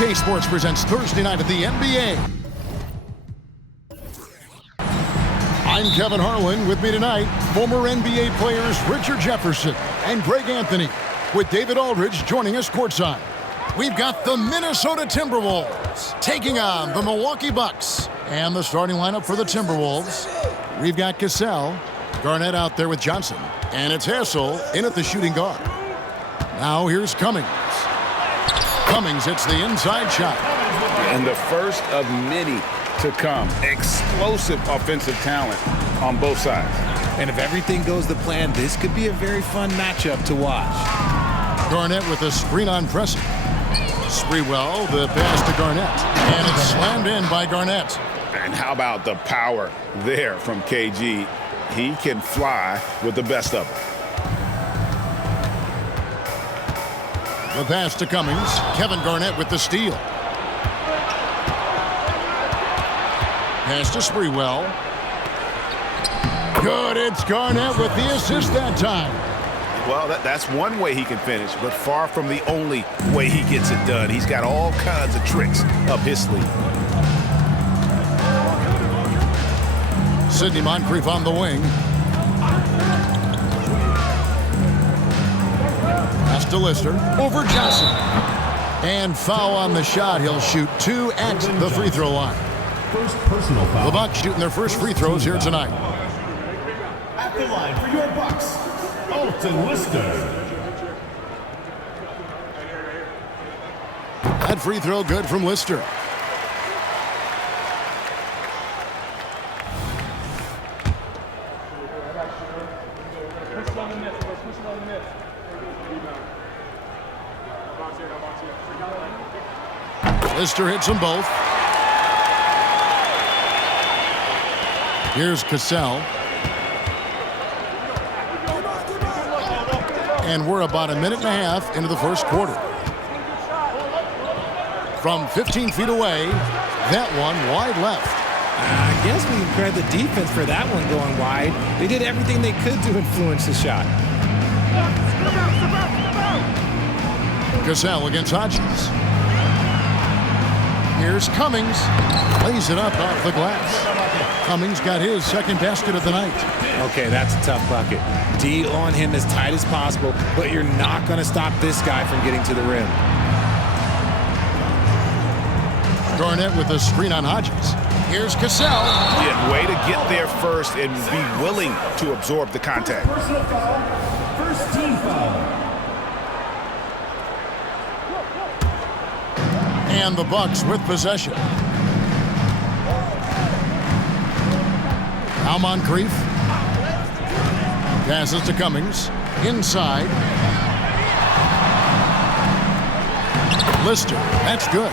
NBA2K Sports presents Thursday Night at the NBA. I'm Kevin Harlan. With me tonight, former NBA players Richard Jefferson and Greg Anthony, with David Aldridge joining us courtside. We've got the Minnesota Timberwolves taking on the Milwaukee Bucks. And the starting lineup for the Timberwolves, we've got Cassell, Garnett out there with Johnson, and it's Hassel in at the shooting guard. Now here's Cummings. Cummings hits the inside shot. And the first of many to come. Explosive offensive talent on both sides. And if everything goes to plan, this could be a very fun matchup to watch. Garnett with a screen on pressing. Sprewell, the pass to Garnett. And it's slammed in by Garnett. And how about the power there from KG? He can fly with the best of them. The pass to Cummings. Kevin Garnett with the steal. Pass to Sprewell. Good, it's Garnett with the assist that time. Well, that's one way he can finish, but far from the only way he gets it done. He's got all kinds of tricks up his sleeve. Sidney Moncrief on the wing. Pass to Lister. Over Johnson. And foul on the shot. He'll shoot 2 at the free throw line. First personal foul. The Bucks shooting their first free throws here tonight. At the line for your Bucks, Alton Lister. That free throw good from Lister. Lister hits them both. Here's Cassell. And we're about a minute and a half into the first quarter. From 15 feet away, that one wide left. I guess we can credit the defense for that one going wide. They did everything they could to influence the shot. Cassell against Hodges. Here's Cummings. Lays it up off the glass. Cummings got his second basket of the night. Okay, that's a tough bucket. D on him as tight as possible, but you're not going to stop this guy from getting to the rim. Garnett with a screen on Hodges. Here's Cassell. Yeah, way to get there first and be willing to absorb the contact. Personal foul. First team foul. And the Bucks with possession. Now Moncrief. Passes to Cummings. Inside. Lister. That's good.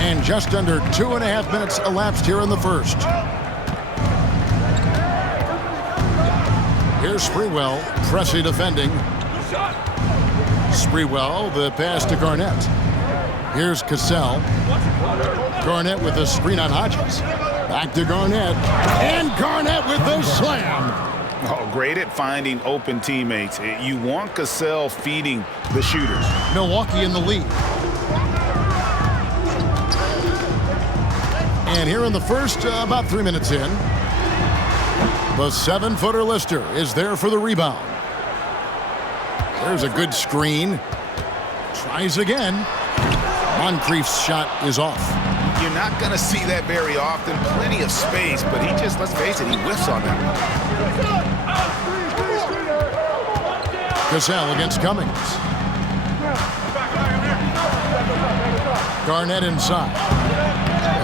And just under 2.5 minutes elapsed here in the first. Here's Sprewell. Pressy defending. Sprewell, the pass to Garnett. Here's Cassell. Garnett with a screen on Hodges. Back to Garnett. And Garnett with the slam. Oh, great at finding open teammates. You want Cassell feeding the shooters. Milwaukee in the lead. And here in the first, about 3 minutes in, the 7-footer Lister is there for the rebound. There's a good screen. Tries again. Moncrief's shot is off. You're not going to see that very often. Plenty of space, but he just, let's face it, he whiffs on that. Cassell against Cummings. Garnett inside.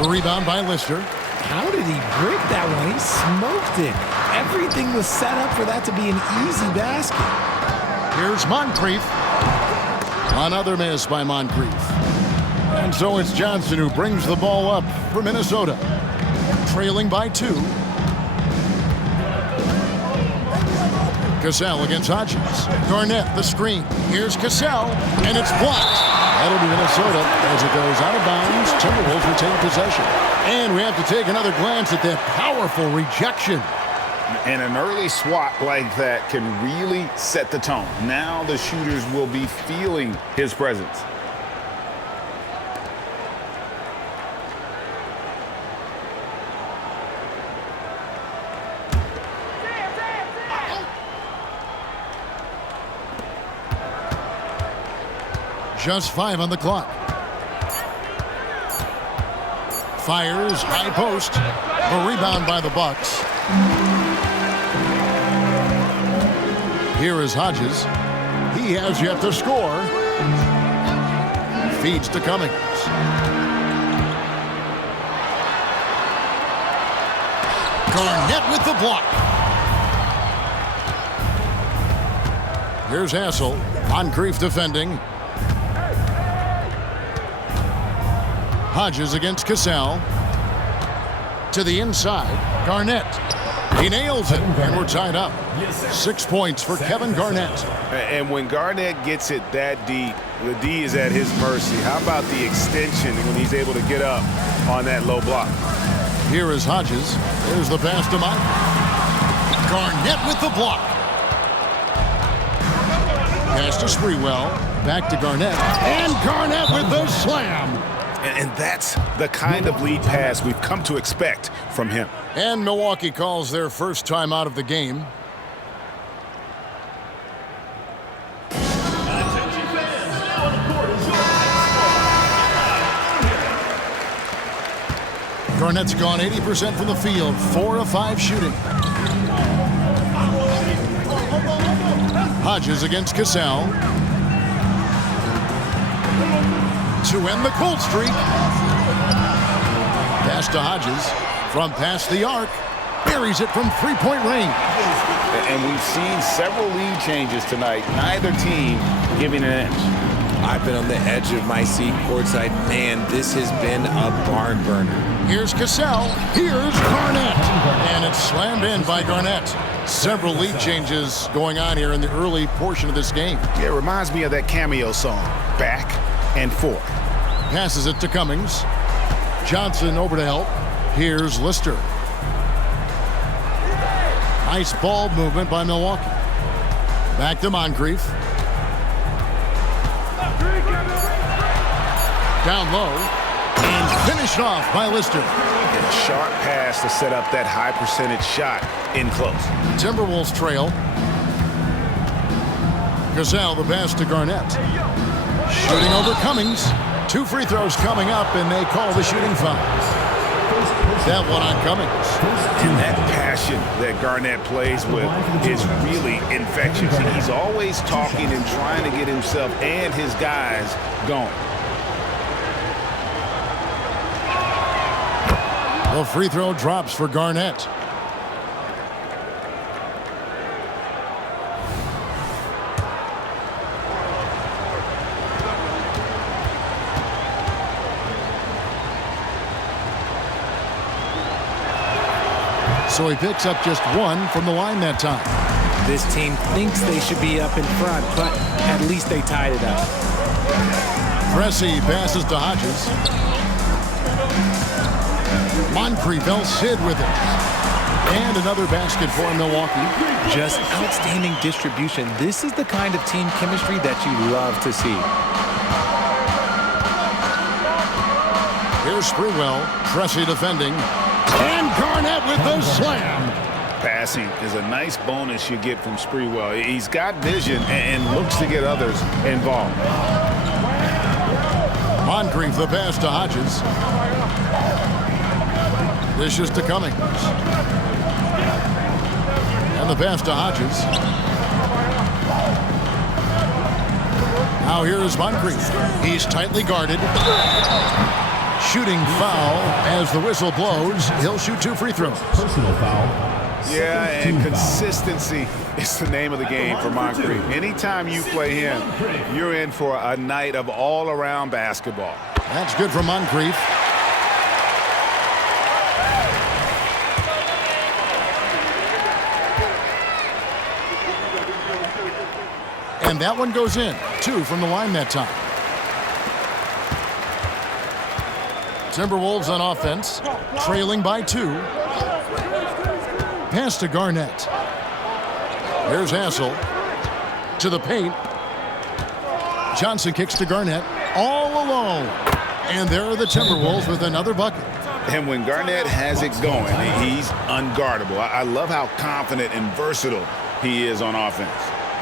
A rebound by Lister. How did he break that one? He smoked it. Everything was set up for that to be an easy basket. Here's Moncrief. Another miss by Moncrief. And so it's Johnson who brings the ball up for Minnesota. Trailing by 2. Cassell against Hodges. Garnett, the screen. Here's Cassell, and it's blocked. That'll be Minnesota as it goes out of bounds. Timberwolves retain possession. And we have to take another glance at that powerful rejection. And an early swat like that can really set the tone. Now the shooters will be feeling his presence. Just 5 on the clock. Fires, high post. A rebound by the Bucks. Here is Hodges. He has yet to score. Feeds to Cummings. Garnett with the block. Here's Hassel. Moncrief defending. Hodges against Cassell. To the inside. Garnett. He nails it, and we're tied up. 6 points for Kevin Garnett. And when Garnett gets it that deep, the D is at his mercy. How about the extension when he's able to get up on that low block? Here is Hodges. There's the pass to Mike. Garnett with the block. Pass to Sprewell. Back to Garnett. And Garnett with the slam. And that's the kind of lead pass we've come to expect from him. And Milwaukee calls their first time out of the game. Attention fans, now on the court is your next star. Garnett's gone 80% from the field, 4 of 5 shooting. Hodges against Cassell. To end the cold streak. Pass to Hodges from past the arc. Buries it from three-point range. And we've seen several lead changes tonight. Neither team giving an inch. I've been on the edge of my seat courtside. Man, this has been a barn burner. Here's Cassell. Here's Garnett. And it's slammed in by Garnett. Several lead changes going on here in the early portion of this game. Yeah, it reminds me of that cameo song, Back and Forth. Passes it to Cummings. Johnson over to help. Here's Lister. Nice ball movement by Milwaukee. Back to Moncrief. Down low. And finished off by Lister. And a sharp pass to set up that high percentage shot in close. Timberwolves trail. Cassell the pass to Garnett. Shooting over Cummings. 2 free throws coming up, and they call the shooting foul. That one on Cummings. And that passion that Garnett plays with is really infectious. He's always talking and trying to get himself and his guys going. The free throw drops for Garnett. So he picks up just 1 from the line that time. This team thinks they should be up in front, but at least they tied it up. Pressey passes to Hodges. Moncrief Sid with it. And another basket for Milwaukee. Just outstanding distribution. This is the kind of team chemistry that you love to see. Here's Sprewell. Pressey defending. And Garnett with the slam. Passing is a nice bonus you get from Sprewell. He's got vision and looks to get others involved. Moncrief the pass to Hodges. Dishes to Cummings. And the pass to Hodges. Now here is Moncrief. He's tightly guarded. Shooting foul as the whistle blows. He'll shoot 2 free throws. Personal foul. Yeah, and consistency is the name of the game for Moncrief. Anytime you play him, you're in for a night of all-around basketball. That's good for Moncrief. And that one goes in. 2 from the line that time. Timberwolves on offense, trailing by 2. Pass to Garnett. Here's Hassel. To the paint. Johnson kicks to Garnett. All alone. And there are the Timberwolves with another bucket. And when Garnett has it going, he's unguardable. I love how confident and versatile he is on offense.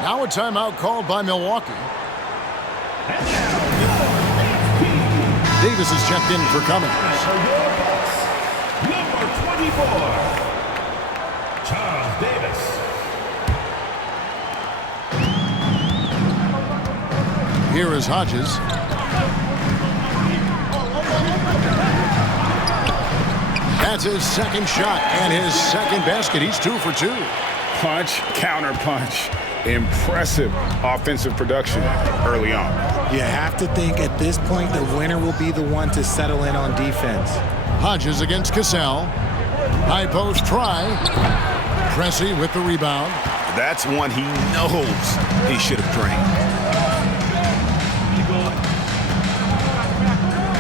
Now a timeout called by Milwaukee. Davis is checked in for Cummings. Number 24, Charles Davis. Here is Hodges. That's his second shot and his second basket. He's 2 for 2. Punch, counter punch. Impressive offensive production early on. You have to think at this point the winner will be the one to settle in on defense. Hodges against Cassell. High post try. Pressey with the rebound. That's one he knows he should have drained.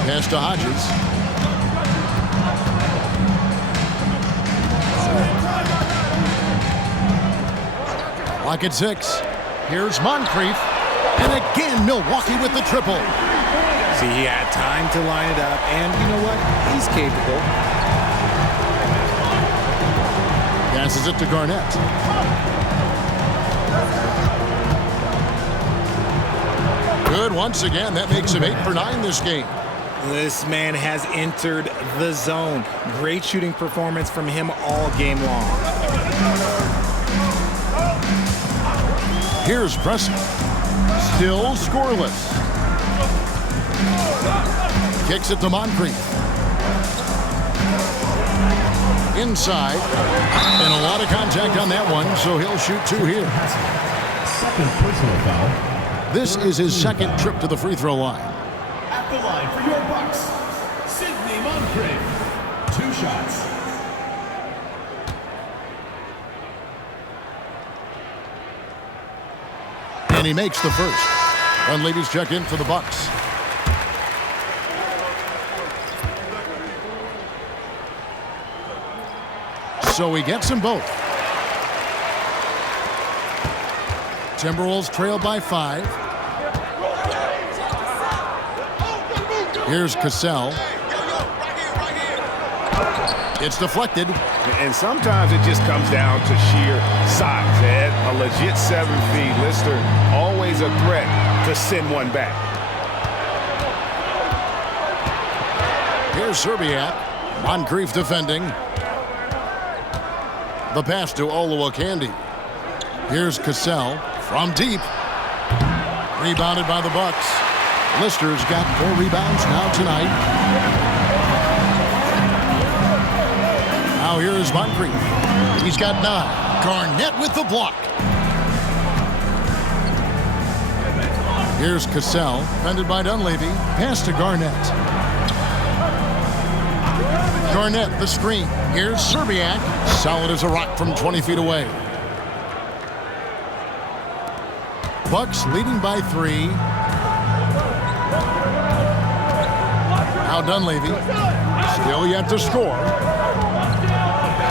Pass to Hodges. Lock at 6. Here's Moncrief. And again, Milwaukee with the triple. See, he had time to line it up, and you know what? He's capable. Passes it to Garnett. Good once again. That makes him 8 for 9 this game. This man has entered the zone. Great shooting performance from him all game long. Here's Pressey. Still scoreless. Kicks it to Moncrief. Inside. And a lot of contact on that one, so he'll shoot 2 here. Second personal foul. This is his second trip to the free throw line. At the line for your Bucks, Sidney Moncrief. 2 shots. And he makes the first. Dunleavy's check in for the Bucks. So he gets them both. Timberwolves trail by 5. Here's Cassell. It's deflected. And sometimes it just comes down to sheer size. Ed, a legit 7 feet. Lister, always a threat to send one back. Here's Serbiak. Moncrief defending. The pass to Olowokandi. Here's Cassell from deep. Rebounded by the Bucks. Lister's got 4 rebounds now tonight. Now here's Moncrief. He's got 9. Garnett with the block. Here's Cassell, defended by Dunleavy. Pass to Garnett. Garnett, the screen. Here's Serbiak. Solid as a rock from 20 feet away. Bucks leading by 3. Now Dunleavy. Still yet to score.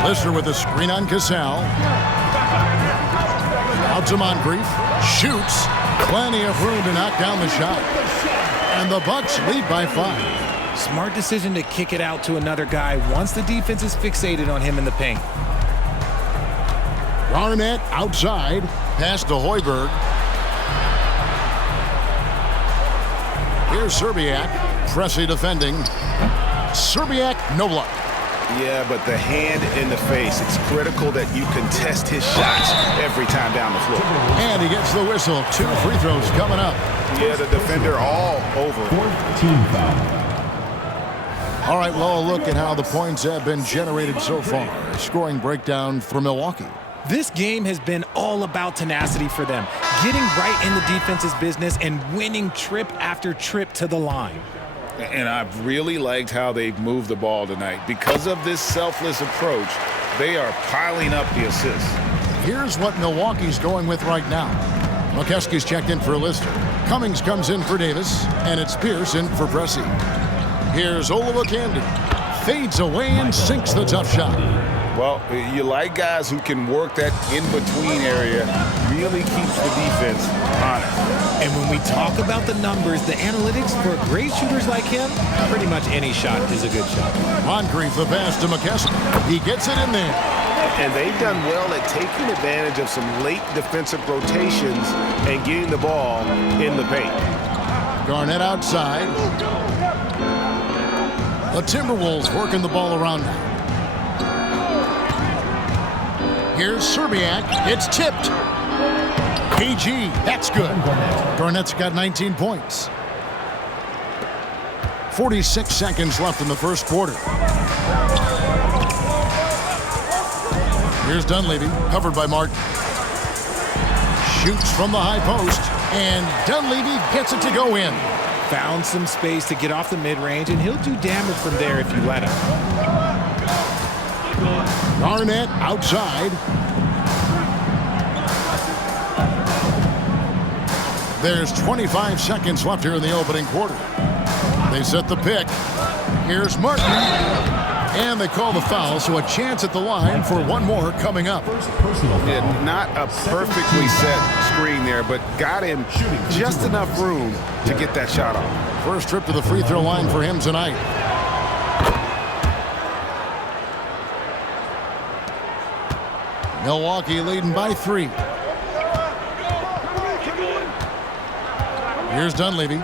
Lister with a screen on Cassell. Out to Moncrief. Shoots. Plenty of room to knock down the shot. And the Bucks lead by 5. Smart decision to kick it out to another guy once the defense is fixated on him in the paint. Garnett outside. Pass to Hoiberg. Here's Serbiak. Pressey defending. Serbiak, no luck. Yeah, but the hand in the face, it's critical that you contest his shots every time down the floor. And he gets the whistle. 2 free throws coming up. Yeah, the defender all over. 14 foul. All right, well, a look at how the points have been generated so far. Scoring breakdown for Milwaukee. This game has been all about tenacity for them, getting right in the defense's business and winning trip after trip to the line. And I've really liked how they've moved the ball tonight. Because of this selfless approach, they are piling up the assists. Here's what Milwaukee's going with right now. McKeskey's checked in for Lister. Cummings comes in for Davis, and it's Pierce in for Pressey. Here's Olowokandi. Fades away and sinks the tough shot. Well, you like guys who can work that in-between area, really keeps the defense honest. And when we talk about the numbers, the analytics for great shooters like him, pretty much any shot is a good shot. Moncrief the pass to McKesson. He gets it in there. And they've done well at taking advantage of some late defensive rotations and getting the ball in the paint. Garnett outside. The Timberwolves working the ball around now. Here's Serbiak. It's tipped. PG. That's good. Garnett's got 19 points. 46 seconds left in the first quarter. Here's Dunleavy, covered by Martin. Shoots from the high post, and Dunleavy gets it to go in. Found some space to get off the mid-range, and he'll do damage from there if you let him. Garnett outside. There's 25 seconds left here in the opening quarter. They set the pick. Here's Martin. And they call the foul, so a chance at the line for one more coming up. Yeah, not a perfectly set screen there, but got him just enough room to get that shot off. First trip to the free throw line for him tonight. Milwaukee leading by 3. Here's Dunleavy.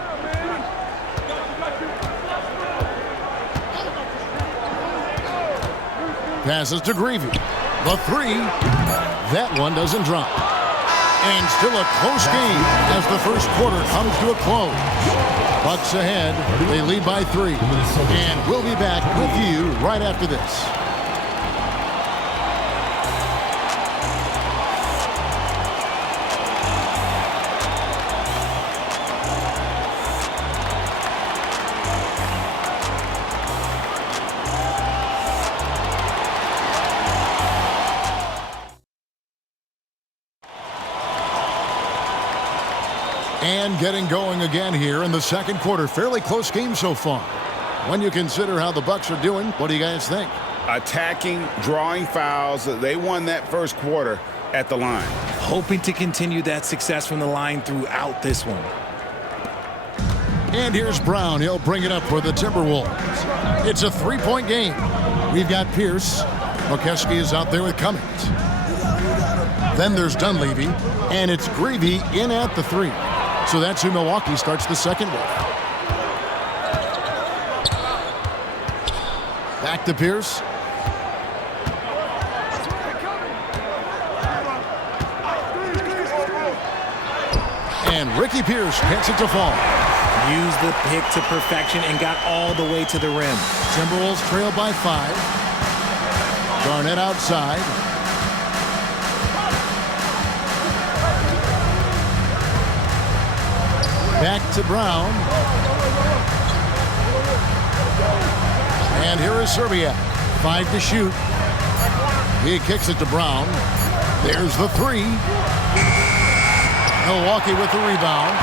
Passes to Greavy. The 3. That one doesn't drop. And still a close game as the first quarter comes to a close. Bucks ahead. They lead by 3. And we'll be back with you right after this. And getting going again here in the second quarter. Fairly close game so far. When you consider how the Bucks are doing, what do you guys think? Attacking, drawing fouls. They won that first quarter at the line. Hoping to continue that success from the line throughout this one. And here's Brown. He'll bring it up for the Timberwolves. It's a 3-point game. We've got Pierce. McKesson is out there with Cummings. Then there's Dunleavy. And it's Greavy in at the 3. So that's who Milwaukee starts the second with. Back to Pierce. And Ricky Pierce gets it to fall. Used the pick to perfection and got all the way to the rim. Timberwolves trail by 5. Garnett outside. Back to Brown. And here is Serbiak. 5 to shoot. He kicks it to Brown. There's the 3. Milwaukee with the rebound.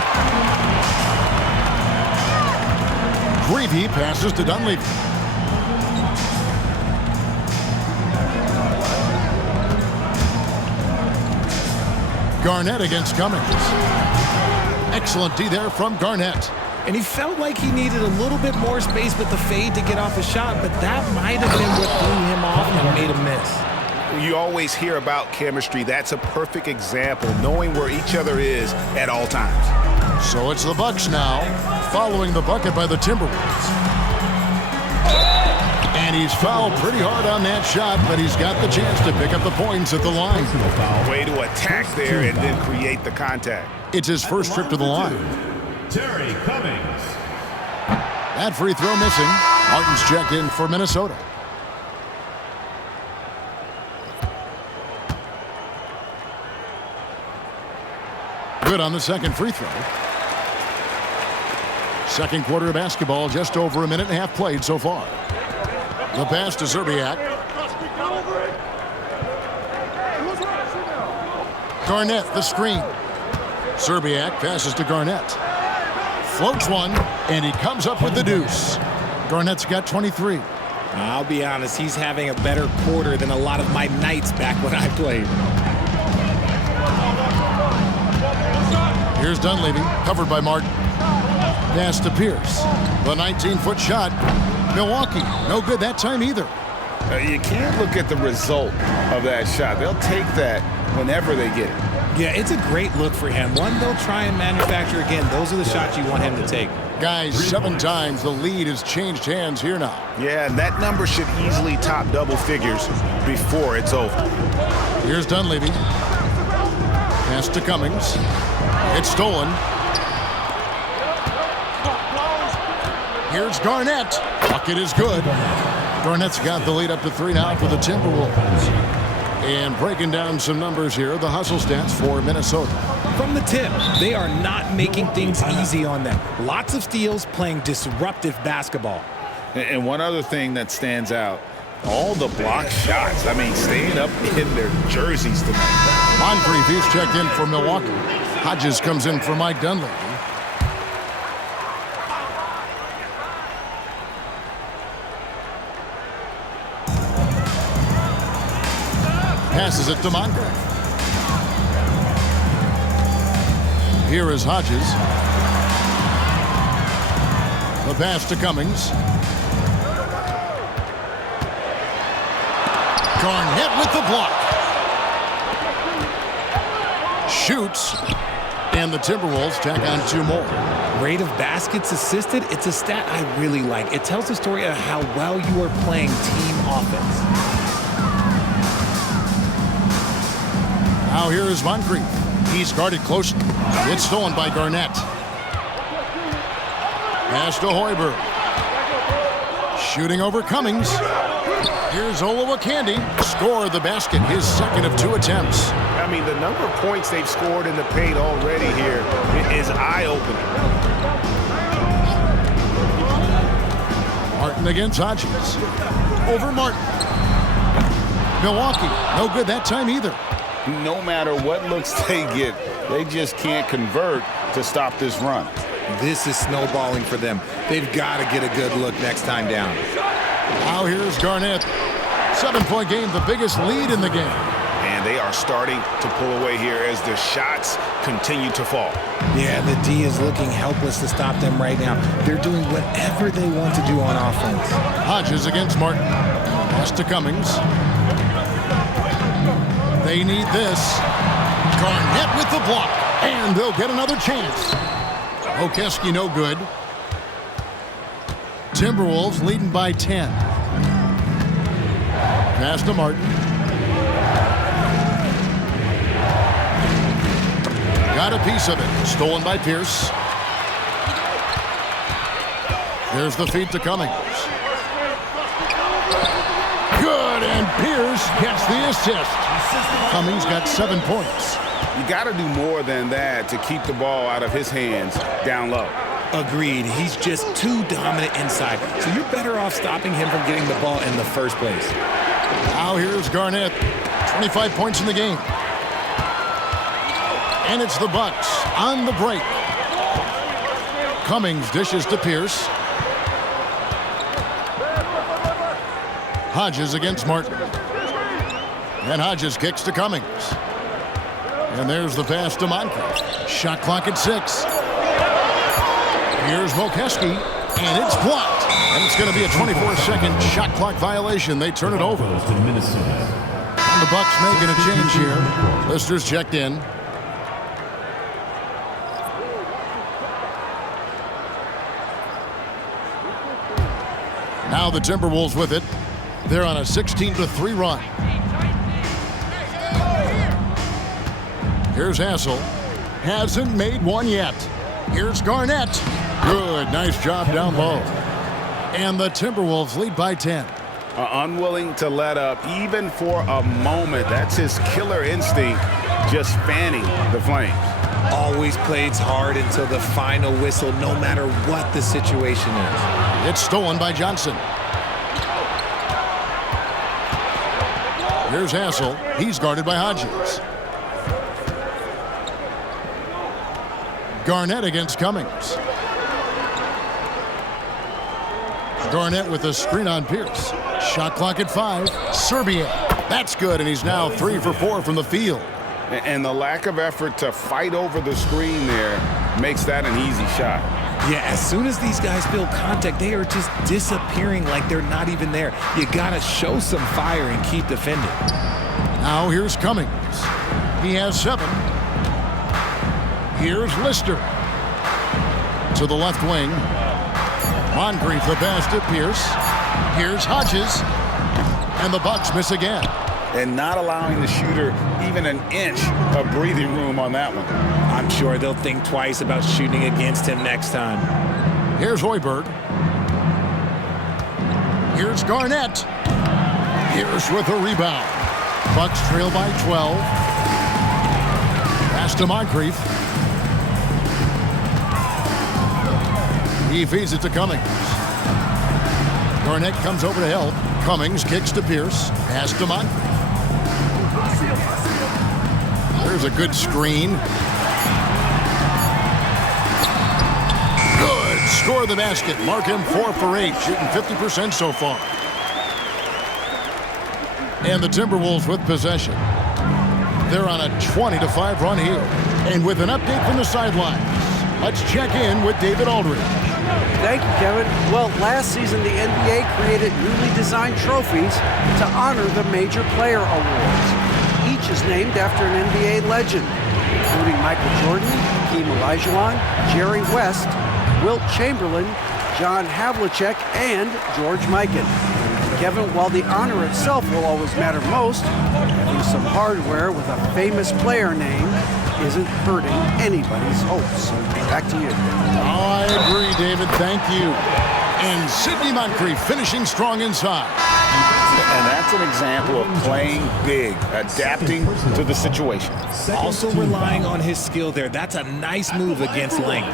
Greavy passes to Dunleavy. Garnett against Cummings. Excellent D there from Garnett. And he felt like he needed a little bit more space with the fade to get off a shot, but that might have been what threw him off and made him miss. You always hear about chemistry. That's a perfect example, knowing where each other is at all times. So it's the Bucks now, following the bucket by the Timberwolves. And he's fouled pretty hard on that shot, but he's got the chance to pick up the points at the line. Way to attack there and then create the contact. It's his first trip to the line. Terry Cummings. That free throw missing. Martin's checked in for Minnesota. Good on the second free throw. Second quarter of basketball, just over a minute and a half played so far. The pass to Serbiak. Garnett, the screen. Serbiak passes to Garnett. Floats one, and he comes up with the deuce. Garnett's got 23. I'll be honest, he's having a better quarter than a lot of my nights back when I played. Here's Dunleavy, covered by Martin. Pass to Pierce. The 19-foot shot. Milwaukee, no good that time either. You can't look at the result of that shot. They'll take that whenever they get it. Yeah, it's a great look for him. One they'll try and manufacture again. Those are the shots you want him to take. Guys, 7 times the lead has changed hands here now. Yeah, and that number should easily top double figures before it's over. Here's Dunleavy. Pass to Cummings. It's stolen. Here's Garnett. Bucket is good. Garnett's got the lead up to 3 now for the Timberwolves. And breaking down some numbers here, the hustle stats for Minnesota. From the tip, they are not making things easy on them. Lots of steals, playing disruptive basketball. And one other thing that stands out, all the block shots. I mean, staying up in their jerseys tonight. Moncrief, he's checked in for Milwaukee. Hodges comes in for Mike Dunleavy. Passes it to Moncrief. Here is Hodges. The pass to Cummings. Garnett with the block. Shoots. And the Timberwolves tack on 2 more. Rate of baskets assisted, it's a stat I really like. It tells the story of how well you are playing team offense. Now here is Moncrief. He's guarded closely. It's stolen by Garnett. Pass to Hoiberg. Shooting over Cummings. Here's Olowokandi. Score the basket, his second of 2 attempts. I mean, the number of points they've scored in the paint already here is eye-opening. Martin against Hodges. Over Martin. Milwaukee, no good that time either. No matter what looks they get, they just can't convert to stop this run. This is snowballing for them. They've got to get a good look next time down. Now here's Garnett. 7-point game, the biggest lead in the game. And they are starting to pull away here as the shots continue to fall. Yeah, the D is looking helpless to stop them right now. They're doing whatever they want to do on offense. Hodges against Martin. Pass to Cummings. They need this. Garnett with the block. And they'll get another chance. Okeski no good. Timberwolves leading by 10. Pass to Martin. Got a piece of it. Stolen by Pierce. There's the feed to Cummings. Good, and Pierce gets the assist. Cummings got 7 points. You got to do more than that to keep the ball out of his hands down low. Agreed. He's just too dominant inside. So you're better off stopping him from getting the ball in the first place. Now here's Garnett. 25 points in the game. And it's the Bucks on the break. Cummings dishes to Pierce. Hodges against Martin. And Hodges kicks to Cummings. And there's the pass to Moncrief. Shot clock at 6. Here's Okeski, and it's blocked. And it's going to be a 24-second shot clock violation. They turn it over. And the Bucks making a change here. Lister's checked in. Now the Timberwolves with it. They're on a 16-3 run. Here's Hassel. Hasn't made one yet. Here's Garnett. Good, nice job down low. And the Timberwolves lead by 10. Unwilling to let up even for a moment. That's his killer instinct, just fanning the flames. Always plays hard until the final whistle, no matter what the situation is. It's stolen by Johnson. Here's Hassel. He's guarded by Hodges. Garnett against Cummings. Garnett with a screen on Pierce. Shot clock at 5. Serbia. That's good, and he's now 3 for 4 from the field. And the lack of effort to fight over the screen there makes that an easy shot. Yeah, as soon as these guys feel contact, they are just disappearing like they're not even there. You got to show some fire and keep defending. Now here's Cummings. He has 7. Here's Lister. To the left wing. Moncrief the pass to Pierce. Here's Hodges. And the Bucks miss again. And not allowing the shooter even an inch of breathing room on that one. I'm sure they'll think twice about shooting against him next time. Here's Hoiberg. Here's Garnett. Here's with a rebound. Bucks trail by 12. Pass to Moncrief. He feeds it to Cummings. Garnett comes over to help. Cummings kicks to Pierce. Pass to Moncrief. There's a good screen. Good. Score the basket. Mark him 4 for 8, shooting 50% so far. And the Timberwolves with possession. They're on a 20-5 run here. And with an update from the sidelines, let's check in with David Aldridge. Thank you, Kevin. Well, last season, the NBA created newly designed trophies to honor the major player awards. Each is named after an NBA legend, including Michael Jordan, Hakeem Olajuwon, Jerry West, Wilt Chamberlain, John Havlicek, and George Mikan. Kevin, while the honor itself will always matter most, having some hardware with a famous player name isn't hurting anybody's hopes. Back to you. Oh, I agree, David. Thank you. And Sidney Moncrief finishing strong inside. And that's an example of playing big, adapting to the situation. Also relying on his skill there. That's a nice move against length.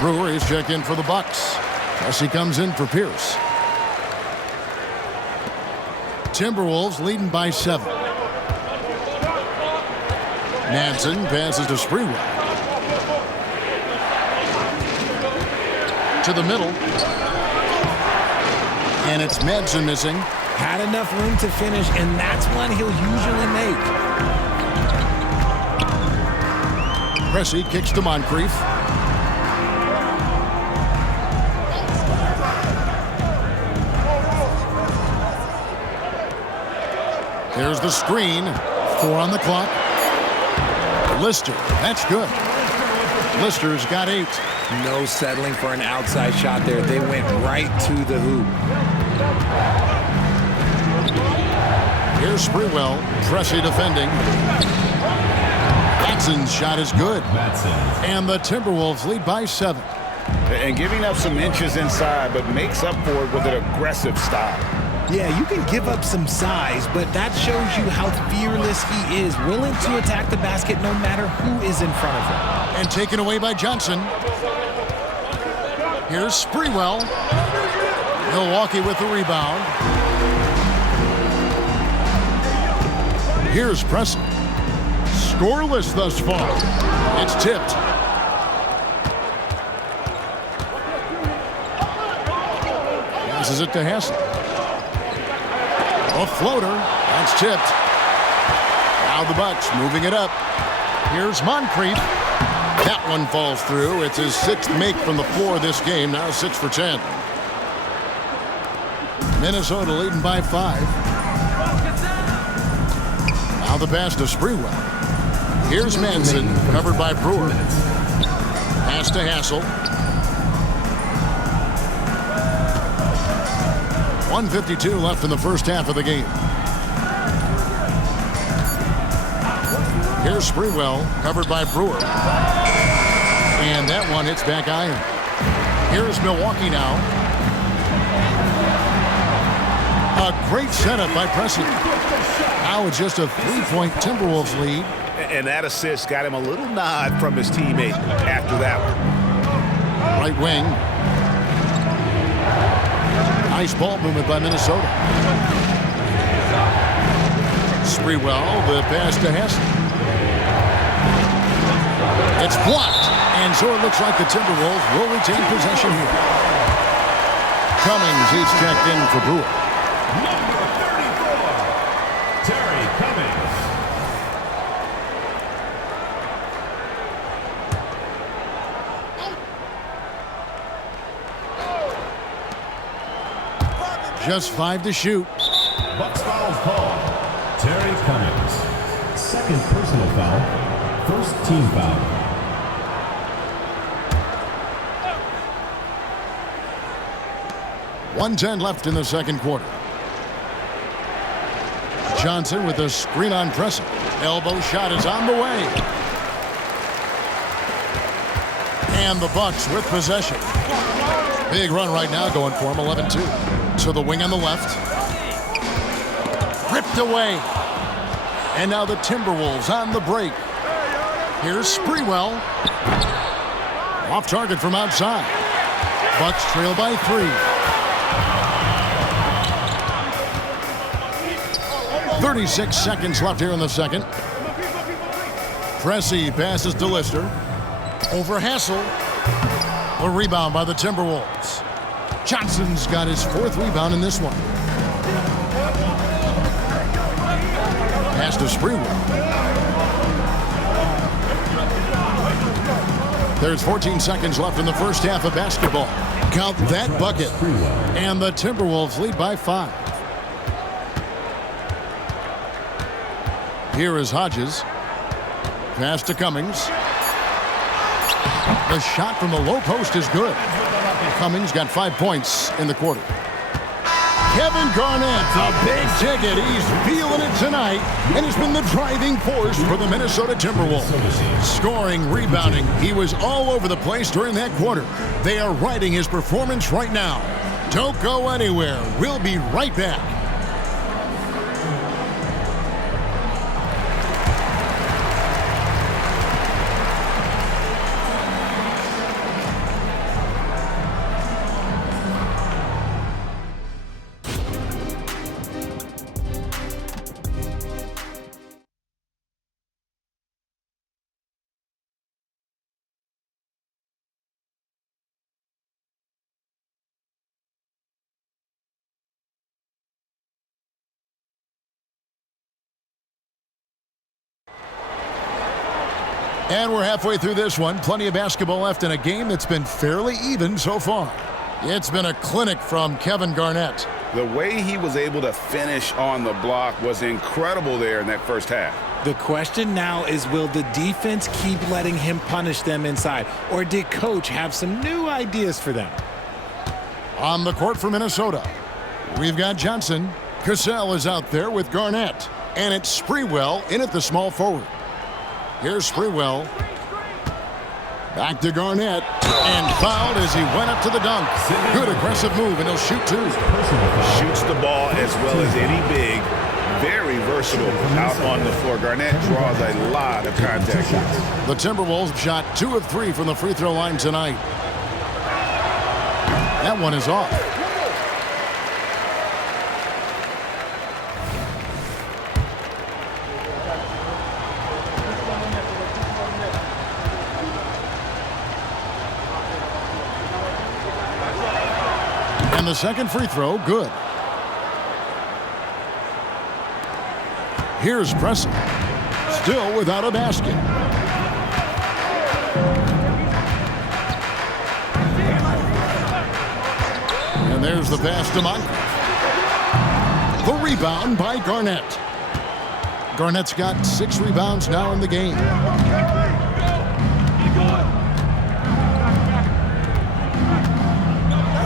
Brewer is checked in for the Bucks. As he comes in for Pierce. Timberwolves leading by 7. Manson passes to Sprewell. To the middle. And it's Manson missing. Had enough room to finish, and that's one he'll usually make. Pressey kicks to Moncrief. There's the screen. 4 on the clock. Lister, that's good. Lister's got 8. No settling for an outside shot there. They went right to the hoop. Here's Sprewell. Pressey defending. Jackson's shot is good. And the Timberwolves lead by 7. And giving up some inches inside, but makes up for it with an aggressive style. Yeah, you can give up some size, but that shows you how fearless he is, willing to attack the basket no matter who is in front of him. And taken away by Johnson. Here's Sprewell. Milwaukee with the rebound. Here's Preston. Scoreless thus far. It's tipped. Passes it to Hassel. A floater. That's tipped. Now the Bucks moving it up. Here's Moncrief. That one falls through. It's his 6th make from the floor this game. Now 6 for 10. Minnesota leading by 5. Now the pass to Sprewell. Here's Manson, covered by Brewer. Pass to Hassel. 1:52 left in the first half of the game. Here's Sprewell, covered by Brewer. And that one hits back iron. Here's Milwaukee now. A great setup by Preston. Now it's just a 3-point Timberwolves lead. And that assist got him a little nod from his teammate after that one. Right wing. Nice ball movement by Minnesota. Sprewell, the pass to Hassel. It's blocked. And so it looks like the Timberwolves will retain possession here. Cummings, he's checked in for Brewer. Number 34, Terry Cummings. Just 5 to shoot. Bucks foul called. Terry Cummings. Second personal foul. First team foul. .110 left in the second quarter. Johnson with a screen on Preston. Elbow shot is on the way. And the Bucks with possession. Big run right now going for him, 11-2. To the wing on the left. Ripped away. And now the Timberwolves on the break. Here's Sprewell. Off target from outside. Bucks trail by 3. 36 seconds left here in the second. Pressey passes to Lister. Over Hassel. A rebound by the Timberwolves. Johnson's got his 4th rebound in this one. Pass to Sprewell. There's 14 seconds left in the first half of basketball. Count that bucket. And the Timberwolves lead by 5. Here is Hodges. Pass to Cummings. The shot from the low post is good. Cummings got 5 points in the quarter. Kevin Garnett's a big ticket. He's feeling it tonight, and he's been the driving force for the Minnesota Timberwolves. Scoring, rebounding, he was all over the place during that quarter. They are riding his performance right now. Don't go anywhere. We'll be right back. And we're halfway through this one. Plenty of basketball left in a game that's been fairly even so far. It's been a clinic from Kevin Garnett. The way he was able to finish on the block was incredible there in that first half. The question now is, will the defense keep letting him punish them inside, or did Coach have some new ideas for them? On the court for Minnesota, we've got Johnson. Cassell is out there with Garnett. And it's Sprewell in at the small forward. Here's Sprewell. Back to Garnett. And fouled as he went up to the dunk. Good aggressive move, and he'll shoot 2. Shoots the ball as well as any big. Very versatile out on the floor. Garnett draws a lot of contact. The Timberwolves shot 2 of 3 from the free throw line tonight. That one is off. And the second free throw, good. Here's Preston. Still without a basket. And there's the pass to Moncrief. The rebound by Garnett. Garnett's got 6 rebounds now in the game.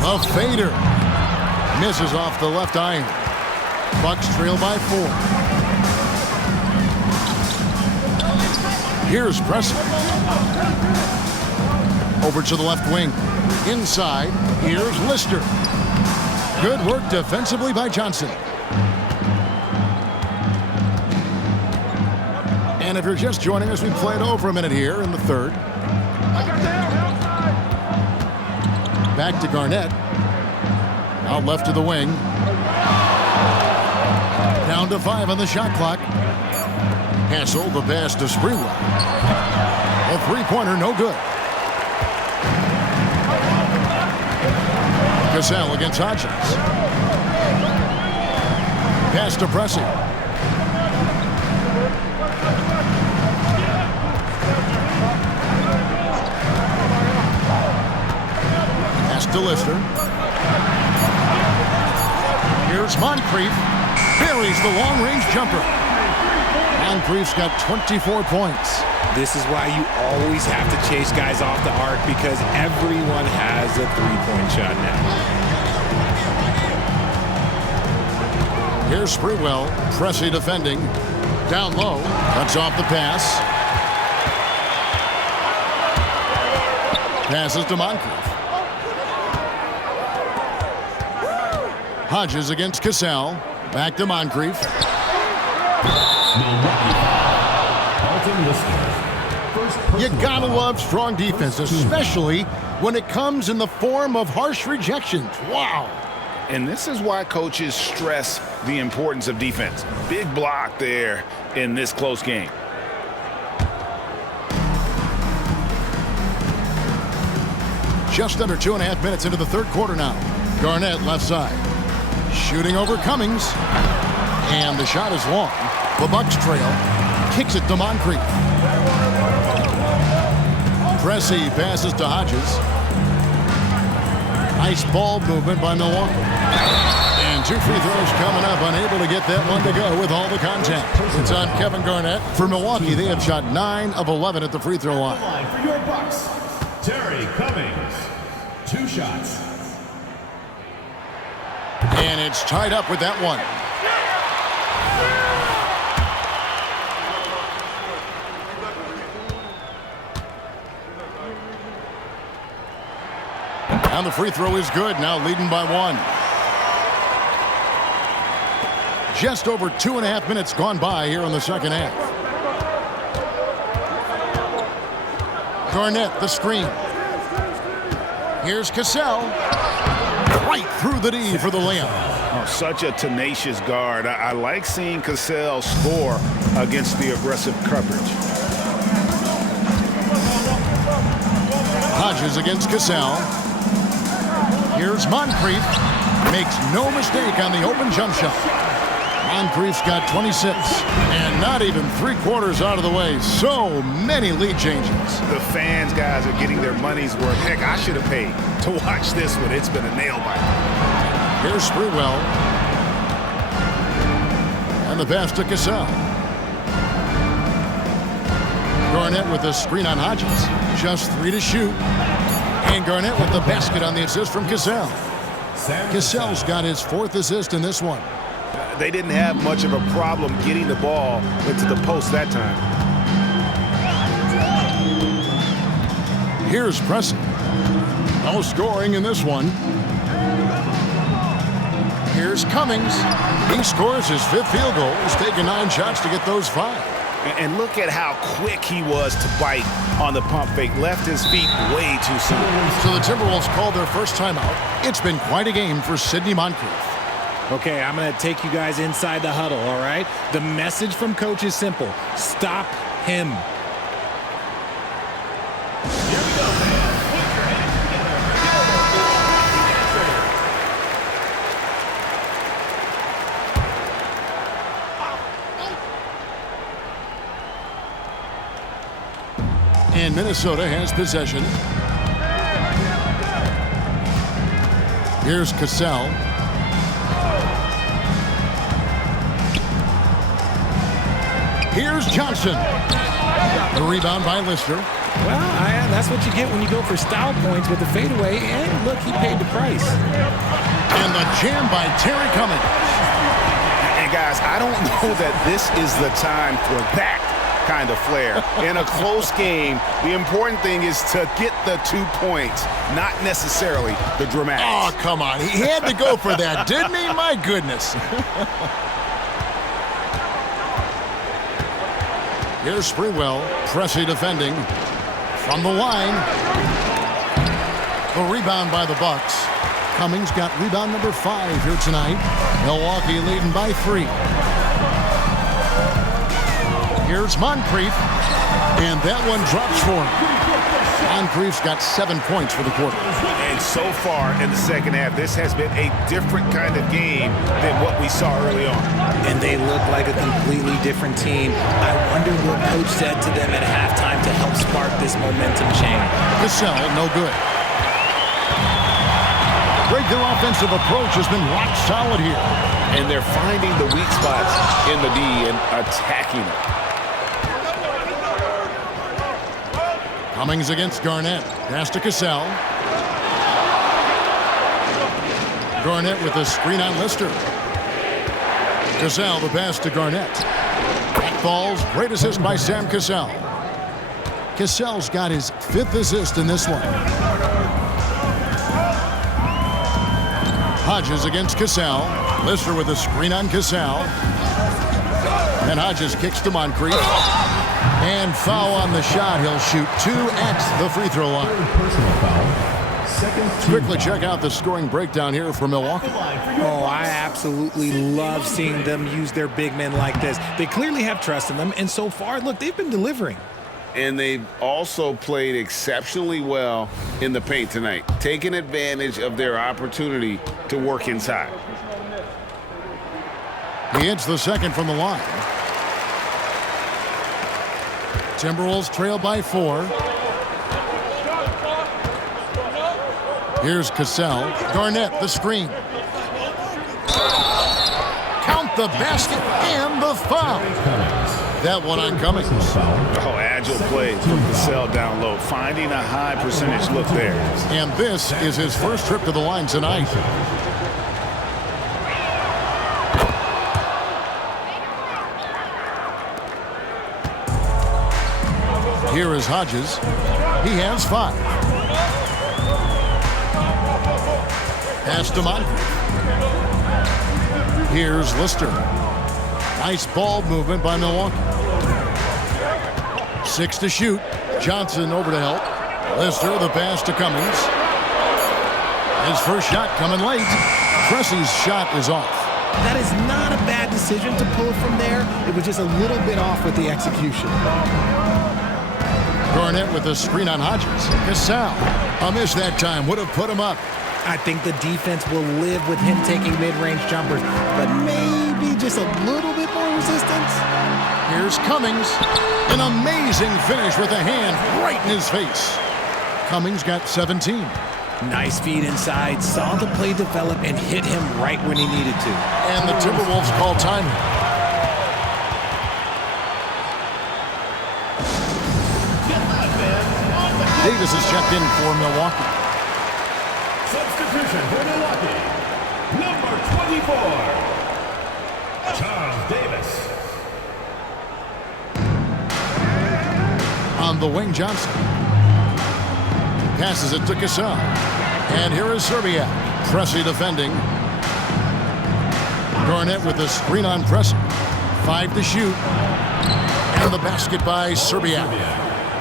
A fader. Misses off the left iron. Bucks trail by 4. Here's Preston. Over to the left wing. Inside, here's Lister. Good work defensively by Johnson. And if you're just joining us, we played over a minute here in the third. Back to Garnett. Out left to the wing. Down to 5 on the shot clock. Hassel, the pass to Sprewell. A three-pointer, no good. Cassell against Hodges. Pass to Pressey. Pass to Lister. Here's Moncrief. Buries the long-range jumper. Moncrief's got 24 points. This is why you always have to chase guys off the arc because everyone has a three-point shot now. Here's Sprewell. Pressey defending. Down low. Cuts off the pass. Passes to Moncrief. Hodges against Cassell. Back to Moncrief. You gotta love strong defense, especially when it comes in the form of harsh rejections. Wow. And this is why coaches stress the importance of defense. Big block there in this close game. Just under 2.5 minutes into the third quarter now. Garnett left side. Shooting over Cummings. And the shot is long. The Bucks trail. Kicks it to Moncrief. Pressey passes to Hodges. Nice ball movement by Milwaukee. And 2 free throws coming up. Unable to get that one to go with all the contact. It's on Kevin Garnett. For Milwaukee, they have shot 9 of 11 at the free throw line. For your Bucks, Terry Cummings. 2 shots. And it's tied up with that one. And the free throw is good, now leading by 1. Just over 2.5 minutes gone by here in the second half. Garnett, the screen. Here's Cassell. Right through the D for the layup. Oh, such a tenacious guard. I like seeing Cassell score against the aggressive coverage. Hodges against Cassell. Here's Moncrief. Makes no mistake on the open jump shot. Moncrief's got 26. And not even 3/4 out of the way. So many lead changes. The fans, guys, are getting their money's worth. Heck, I should have paid to watch this one. It's been a nail biter. Here's Sprewell. And the pass to Cassell. Garnett with the screen on Hodges. Just 3 to shoot. And Garnett with the basket on the assist from Cassell. Cassell's got his 4th assist in this one. They didn't have much of a problem getting the ball into the post that time. Here's Pressey. No scoring in this one. Here's Cummings. He scores his 5th field goal. He's taken 9 shots to get those 5. And look at how quick he was to bite on the pump fake. Left his feet way too soon. So the Timberwolves called their first timeout. It's been quite a game for Sidney Moncrief. Okay, I'm going to take you guys inside the huddle, all right? The message from coach is simple. Stop him. Here we go, man. Put your hands And Minnesota has possession. Here's Cassell. Here's Johnson. The rebound by Lister. Well, that's what you get when you go for style points with the fadeaway. And look, he paid the price. And the jam by Terry Cummings. And guys, I don't know that this is the time for that kind of flair. In a close game, the important thing is to get the 2 points, not necessarily the dramatics. Oh, come on. He had to go for that, didn't he? My goodness. Here's Sprewell. Pressey defending. From the line. The rebound by the Bucks. Cummings got rebound number 5 here tonight. Milwaukee leading by 3. Here's Moncrief. And that one drops for him. Moncrief's got 7 points for the quarter. And so far in the second half, this has been a different kind of game than what we saw early on. And they look like a completely different team. I wonder what coach said to them at halftime to help spark this momentum change. Cassell, no good. Their offensive approach has been rock solid here. And they're finding the weak spots in the D and attacking it. Cummings against Garnett. Pass to Cassell. Garnett with a screen on Lister. Cassell, the pass to Garnett. Back falls. Great assist by Sam Cassell. Cassell's got his 5th assist in this one. Hodges against Cassell. Lister with a screen on Cassell. And Hodges kicks to Moncrief. And foul on the shot. He'll shoot 2 at the free throw line. Personal foul. Second Quickly check out the scoring breakdown here for Milwaukee. Oh, I absolutely love seeing them use their big men like this. They clearly have trust in them, and so far, look, they've been delivering. And they've also played exceptionally well in the paint tonight, taking advantage of their opportunity to work inside. He hits the second from the line. Timberwolves trail by 4. Here's Cassell. Garnett, the screen. Count the basket and the foul. That one on Cummings. Oh, agile play from Cassell down low, finding a high percentage look there. And this is his first trip to the line tonight. Here is Hodges. He has 5. Pass to Moncrief. Here's Lister. Nice ball movement by Milwaukee. 6 to shoot. Johnson over to help. Lister, the pass to Cummings. His first shot coming late. Pressey's shot is off. That is not a bad decision to pull from there. It was just a little bit off with the execution. Garnett with a screen on Hodges. Cassell. A miss that time. Would have put him up. I think the defense will live with him taking mid-range jumpers, but maybe just a little bit more resistance. Here's Cummings. An amazing finish with a hand right in his face. Cummings got 17. Nice feed inside, saw the play develop, and hit him right when he needed to. And the Timberwolves call time. Davis is checked in for Milwaukee. Substitution for Milwaukee. Number 24. Charles Davis. On the wing, Johnson. Passes it to Cassell. And here is Serbia. Pressey defending. Garnett with a screen on Pressey. 5 to shoot. And the basket by Serbia.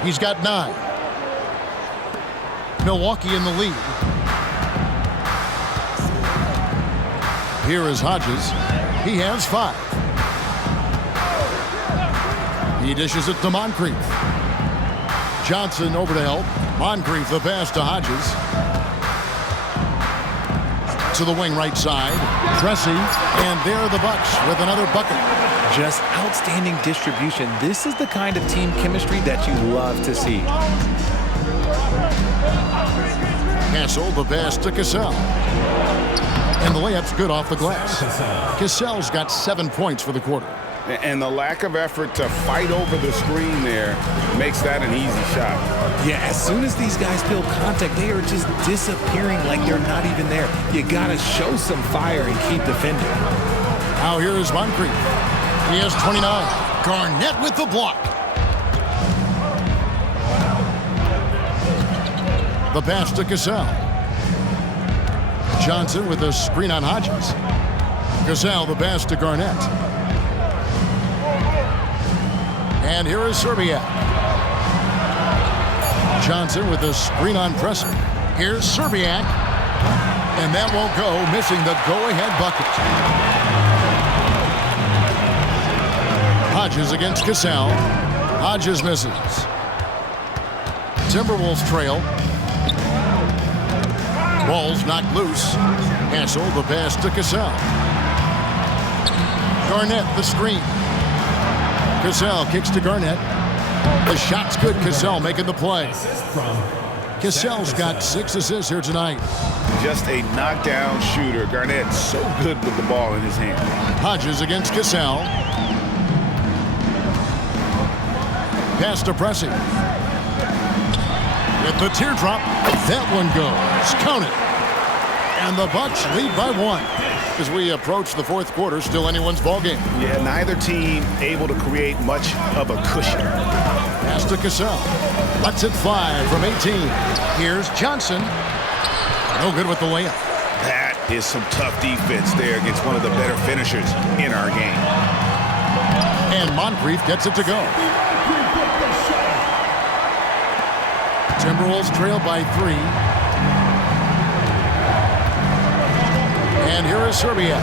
He's got 9. Milwaukee in the lead. Here is Hodges. He has 5. He dishes it to Moncrief. Johnson over to help. Moncrief the pass to Hodges. To the wing right side. Pressey. And there are the Bucks with another bucket. Just outstanding distribution. This is the kind of team chemistry that you love to see. Castle the pass to Cassell. And the layup's good off the glass. Cassell's got 7 points for the quarter. And the lack of effort to fight over the screen there makes that an easy shot. Yeah, as soon as these guys feel contact, they are just disappearing like they're not even there. You gotta show some fire and keep defending. Now here is Moncrief. He has 29. Garnett with the block. The pass to Cassell. Johnson with a screen on Hodges. Cassell the pass to Garnett. And here is Serbia. Johnson with a screen on Pressey. Here's Serbiak. And that won't go, missing the go-ahead bucket. Hodges against Cassell. Hodges misses. Timberwolves trail. Ball's knocked loose. Hassel, the pass to Cassell. Garnett, the screen. Cassell kicks to Garnett. The shot's good. Cassell making the play. Cassell's got 6 assists here tonight. Just a knockdown shooter. Garnett so good with the ball in his hand. Hodges against Cassell. Pass to Pressey. With the teardrop, that one goes. Count it. And the Bucks lead by 1. As we approach the fourth quarter, still anyone's ball game. Yeah, neither team able to create much of a cushion. Pass to Cassell. Lets it fly from 18. Here's Johnson. No good with the layup. That is some tough defense there against one of the better finishers in our game. And Moncrief gets it to go. Timberwolves trail by 3. And here is Serbia.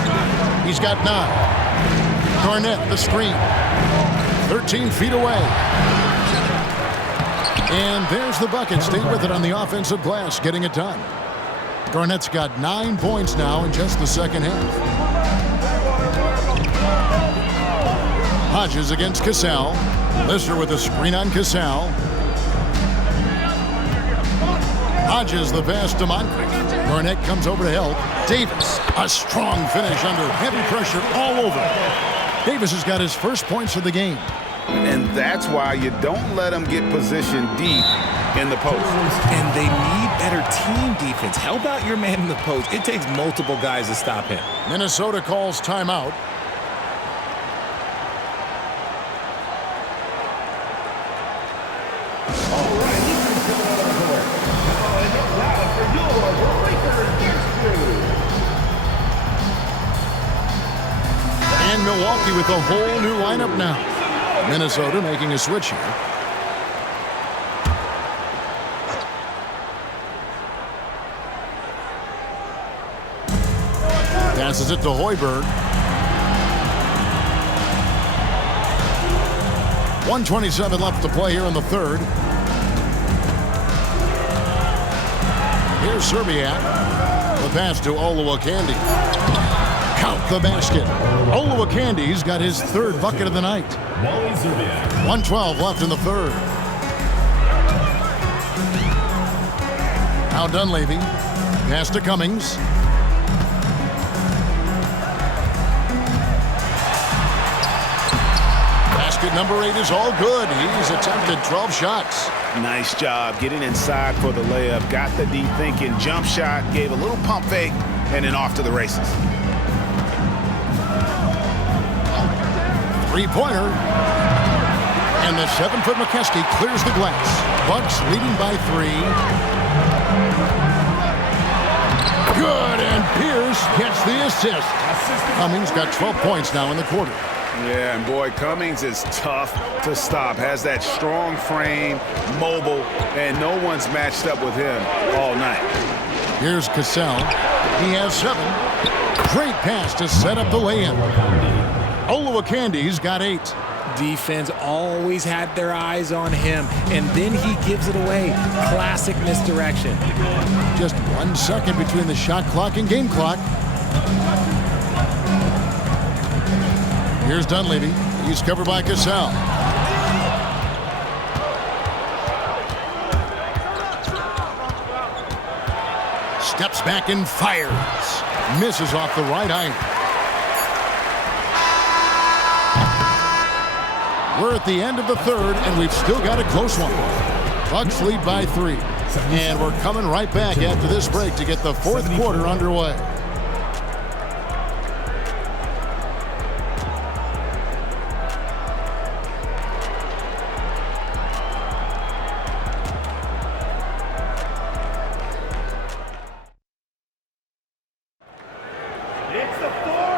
He's got 9. Garnett, the screen. 13 feet away. And there's the bucket. Stay with it on the offensive glass, getting it done. Garnett's got 9 points now in just the second half. Hodges against Cassell. Lister with a screen on Cassell. Hodges the pass to Moncrief. Garnett comes over to help. Davis, a strong finish under heavy pressure all over. Davis has got his first points of the game. And that's why you don't let them get positioned deep in the post. And they need better team defense. Help out your man in the post. It takes multiple guys to stop him. Minnesota calls timeout. And Milwaukee with a whole new lineup now. Minnesota making a switch here. Passes it to Hoiberg. 1:27 left to play here in the third. Here's Serbiak. The pass to Olowokandi. Count the basket. Olowokandi's got his third bucket of the night. 1:12 left in the third. Now Dunleavy. Pass to Cummings. Basket number 8 is all good. He's attempted 12 shots. Nice job getting inside for the layup. Got the deep thinking jump shot. Gave a little pump fake and then off to the races. Three-pointer. And the 7-foot McKeskey clears the glass. Bucks leading by 3. Good, and Pierce gets the assist. Cummings got 12 points now in the quarter. Yeah, and boy, Cummings is tough to stop. Has that strong frame, mobile, and no one's matched up with him all night. Here's Cassell. He has 7. Great pass to set up the lay-in. Olowokandi's got 8. Defense always had their eyes on him, and then he gives it away. Classic misdirection. Just 1 second between the shot clock and game clock. Here's Dunleavy. He's covered by Cassell. Steps back and fires. Misses off the right iron. We're at the end of the third, and we've still got a close one. Bucks lead by 3. And we're coming right back after this break to get the fourth quarter underway.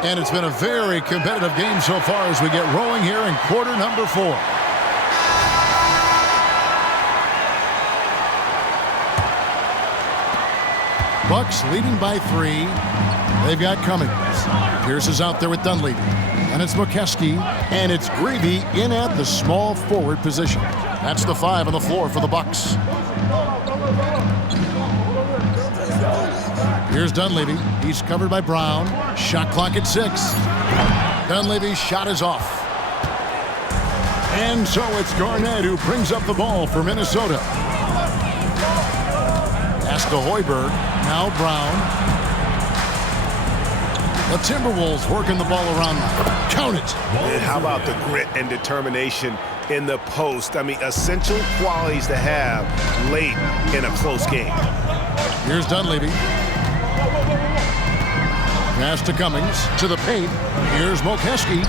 And it's been a very competitive game so far as we get rolling here in quarter number 4. Bucks leading by 3. They've got Cummings. Pierce is out there with Dunleavy. And it's McKeskey. And it's Greavy in at the small forward position. That's the 5 on the floor for the Bucks. Here's Dunleavy. He's covered by Brown. Shot clock at 6. Dunleavy's shot is off. And so it's Garnett who brings up the ball for Minnesota. Pass to Hoiberg. Now Brown. The Timberwolves working the ball around now. Count it. And how about the grit and determination in the post? I mean, essential qualities to have late in a close game. Here's Dunleavy. Pass to Cummings. To the paint. Here's Mokeski.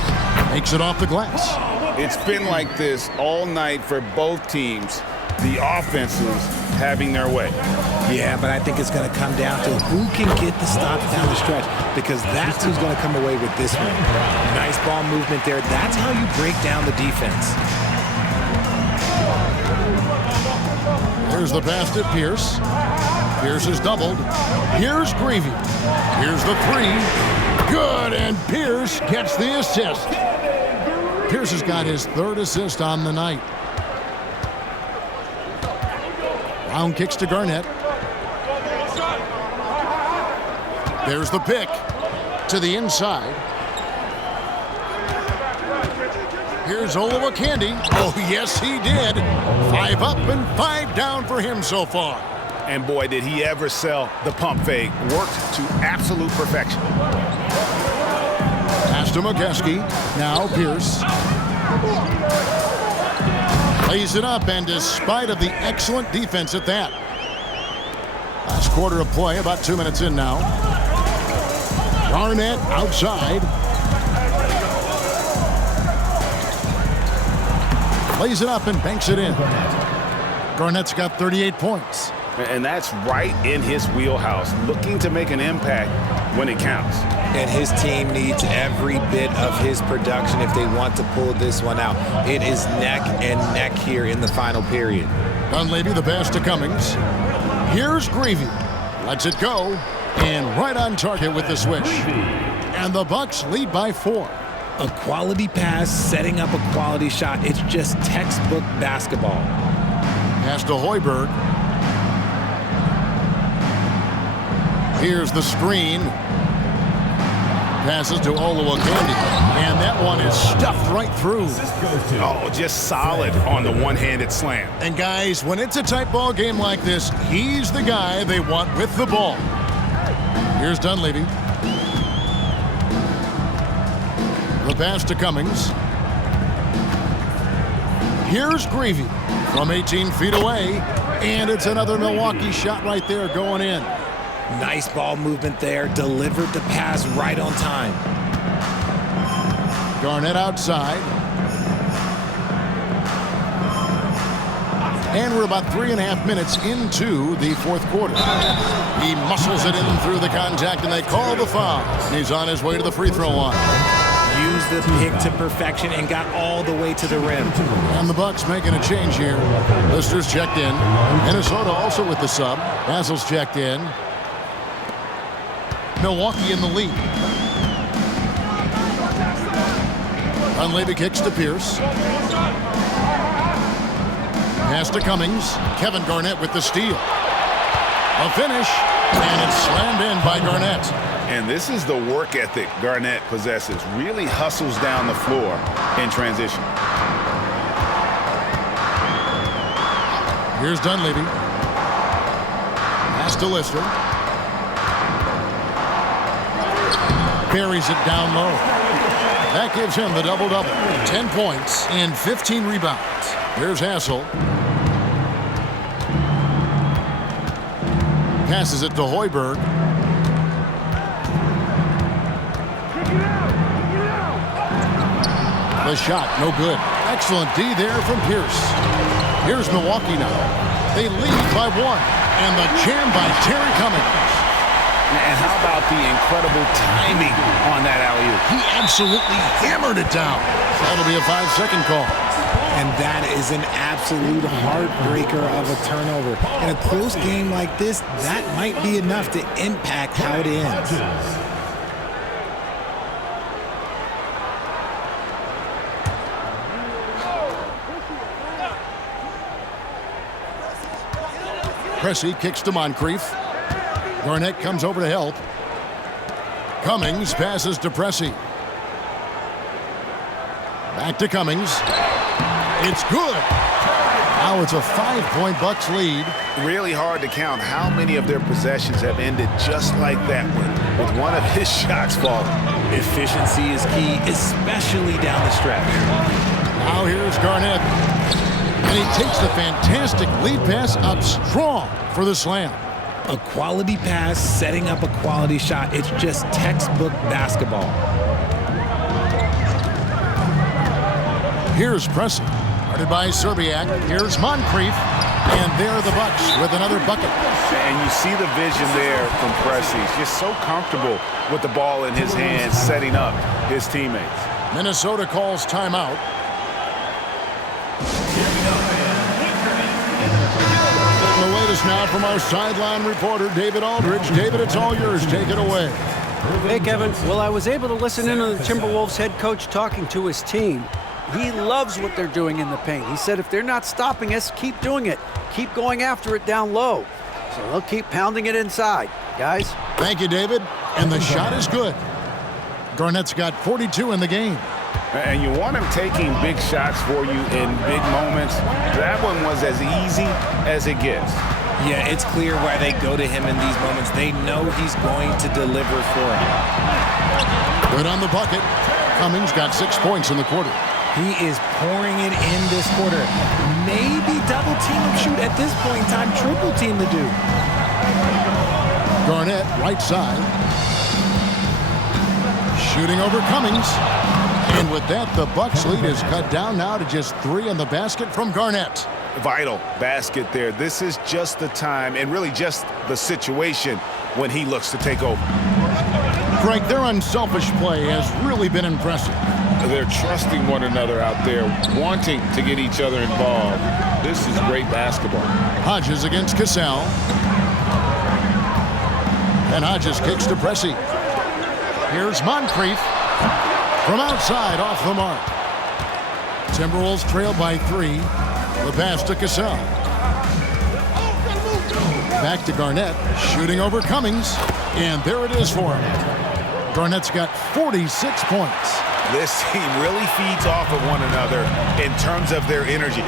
Makes it off the glass. It's been like this all night for both teams. The offenses having their way. Yeah, but I think it's going to come down to who can get the stops down the stretch, because that's who's going to come away with this one. Nice ball movement there. That's how you break down the defense. Here's the pass to Pierce. Pierce is doubled. Here's Greavy. Here's the 3. Good, and Pierce gets the assist. Pierce has got his 3rd assist on the night. Brown kicks to Garnett. There's the pick to the inside. Here's Olowokandi. Oh, yes, he did. 5 up and 5 down for him so far. And boy, did he ever sell the pump fake. Worked to absolute perfection. Pass to Mokeski. Now Pierce. Lays it up, and despite of the excellent defense at that. Last quarter of play, about 2 minutes in now. Garnett outside. Lays it up and banks it in. Garnett's got 38 points. And that's right in his wheelhouse, looking to make an impact when it counts. And his team needs every bit of his production if they want to pull this one out. It is neck and neck here in the final period. Dunleavy, the pass to Cummings. Here's Greavy. Lets it go. And right on target with the swish. And the Bucks lead by 4. A quality pass, setting up a quality shot. It's just textbook basketball. Pass to Hoiberg. Here's the screen. Passes to Olowokandi. And that one is stuffed right through. Oh, just solid on the one-handed slam. And guys, when it's a tight ball game like this, he's the guy they want with the ball. Here's Dunleavy. The pass to Cummings. Here's Greavy from 18 feet away. And it's another Milwaukee shot right there going in. Nice ball movement there. Delivered the pass right on time. Garnett outside. And we're about 3.5 minutes into the 4th quarter. He muscles it in through the contact, and they call the foul. He's on his way to the free throw line. Used the pick to perfection and got all the way to the rim. And the Bucks making a change here. Lister's checked in. Minnesota also with the sub. Basil's checked in. Milwaukee in the lead. Dunleavy kicks to Pierce. Pass to Cummings. Kevin Garnett with the steal. A finish, and it's slammed in by Garnett. And this is the work ethic Garnett possesses. Really hustles down the floor in transition. Here's Dunleavy. Pass to Lister. Buries it down low. That gives him the double-double. 10 points and 15 rebounds. Here's Hassel. Passes it to Hoiberg. The shot, no good. Excellent D there from Pierce. Here's Milwaukee now. They lead by 1. And the jam by Terry Cummings. And how about the incredible timing on that alley-oop? He absolutely hammered it down. That'll be a 5-second call. And that is an absolute heartbreaker of a turnover. In a close game like this, that might be enough to impact how it ends. Pressey kicks to Moncrief. Garnett comes over to help. Cummings passes to Pressey. Back to Cummings. It's good. Now it's a 5-point Bucks lead. Really hard to count how many of their possessions have ended just like that one, with one of his shots falling. Efficiency is key, especially down the stretch. Now here's Garnett. And he takes the fantastic lead pass up strong for the slam. A quality pass, setting up a quality shot. It's just textbook basketball. Here's Pressey. Guarded by Serbiak. Here's Moncrief. And there the Bucks with another bucket. And you see the vision there from Pressey. He's just so comfortable with the ball in his hands, setting up his teammates. Minnesota calls timeout. The latest now from our sideline reporter, David Aldridge. David, it's all yours. Take it away. Hey, Kevin. Well, I was able to listen in on the Timberwolves head coach talking to his team. He loves what they're doing in the paint. He said if they're not stopping us, keep doing it. Keep going after it down low. So they'll keep pounding it inside, guys. Thank you, David. And the shot is good. Garnett's got 42 in the game. And you want him taking big shots for you in big moments. That one was as easy as it gets. Yeah, it's clear why they go to him in these moments. They know he's going to deliver for them. Good on the bucket. Cummings got 6 points in the quarter. He is pouring it in this quarter. Maybe double team him shoot at this point in time. Triple team the dude. Garnett, right side. Shooting over Cummings. And with that, the Bucks lead is cut down now to just 3 in the basket from Garnett. Vital basket there. This is just the time and really just the situation when he looks to take over. Greg, their unselfish play has really been impressive. They're trusting one another out there, wanting to get each other involved. This is great basketball. Hodges against Cassell. And Hodges kicks to Pressey. Here's Moncrief. From outside, off the mark. Timberwolves trail by 3. The pass to Cassell. Back to Garnett. Shooting over Cummings. And there it is for him. Garnett's got 46 points. This team really feeds off of one another in terms of their energy.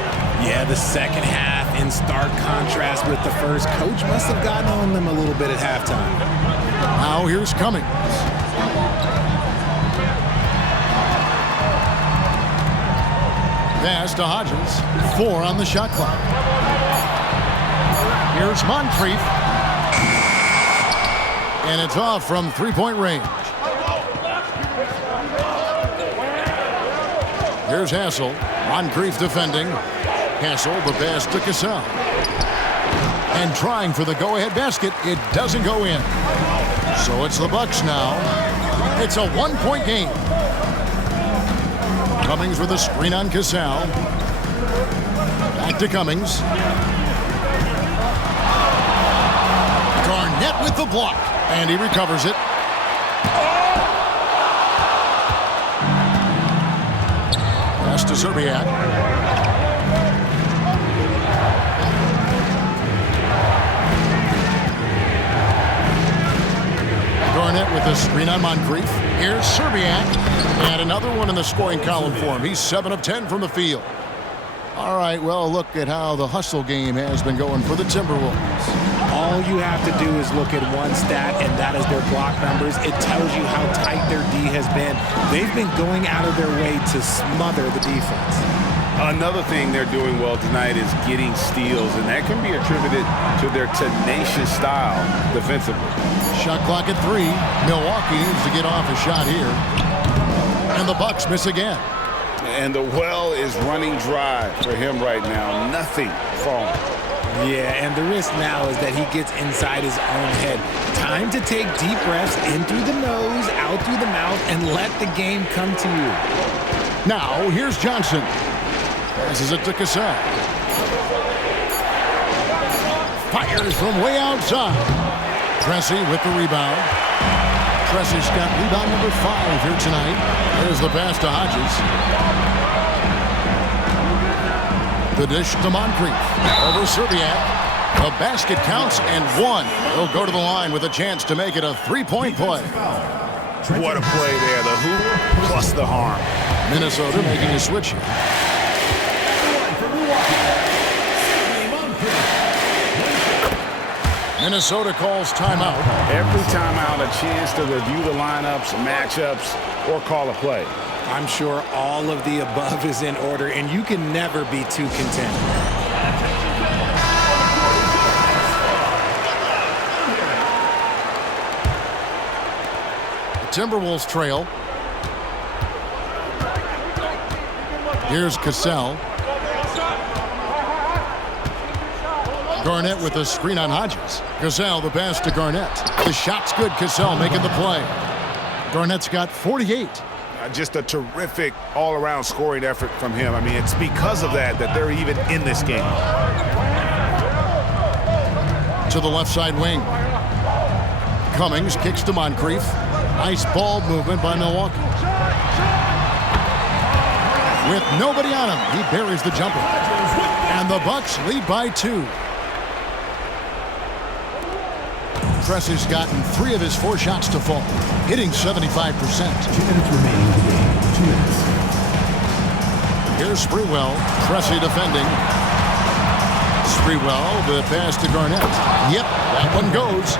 Yeah, the second half in stark contrast with the first. Coach must have gotten on them a little bit at halftime. Now here's Cummings. Pass to Hodges. 4 on the shot clock. Here's Moncrief. And it's off from 3-point range. Here's Hassel. Moncrief defending. Hassel, the pass to Cassell. And trying for the go-ahead basket. It doesn't go in. So it's the Bucks now. It's a 1-point game. Cummings with a screen on Cassell. Back to Cummings. Garnett with the block. And he recovers it. Pass to Serbiak. Garnett with a screen on Moncrief. Here's Serbiak. And another one in the scoring column for him. He's 7 of 10 from the field. All right, well, look at how the hustle game has been going for the Timberwolves. All you have to do is look at one stat, and that is their block numbers. It tells you how tight their D has been. They've been going out of their way to smother the defense. Another thing they're doing well tonight is getting steals, and that can be attributed to their tenacious style defensively. Shot clock at 3. Milwaukee needs to get off a shot here. And the Bucks miss again. And the well is running dry for him right now. Nothing falling. Yeah, and the risk now is that he gets inside his own head. Time to take deep breaths in through the nose, out through the mouth, and let the game come to you. Now, here's Johnson. Passes it to Cassell. Fires from way outside. Pressey with the rebound. Pressey's got rebound number 5 here tonight. There's the pass to Hodges. The dish to Moncrief. Over Serbiak. The basket counts and one. He'll go to the line with a chance to make it a three-point play. What a play there. The hoop plus the harm. Minnesota making a switch here. Minnesota calls timeout. Every timeout, a chance to review the lineups, matchups, or call a play. I'm sure all of the above is in order, and you can never be too content. The Timberwolves trail. Here's Cassell. Garnett with a screen on Hodges. Cassell, the pass to Garnett. The shot's good. Cassell making the play. Garnett's got 48. Just a terrific all-around scoring effort from him. I mean, it's because of that they're even in this game. To the left side wing. Cummings kicks to Moncrief. Nice ball movement by Milwaukee. With nobody on him, he buries the jumper. And the Bucks lead by 2. Pressy's gotten 3 of his 4 shots to fall, hitting 75%. 2 minutes remaining in the game. 2 minutes. Here's Sprewell. Pressy defending. Sprewell, the pass to Garnett. Yep, that one goes.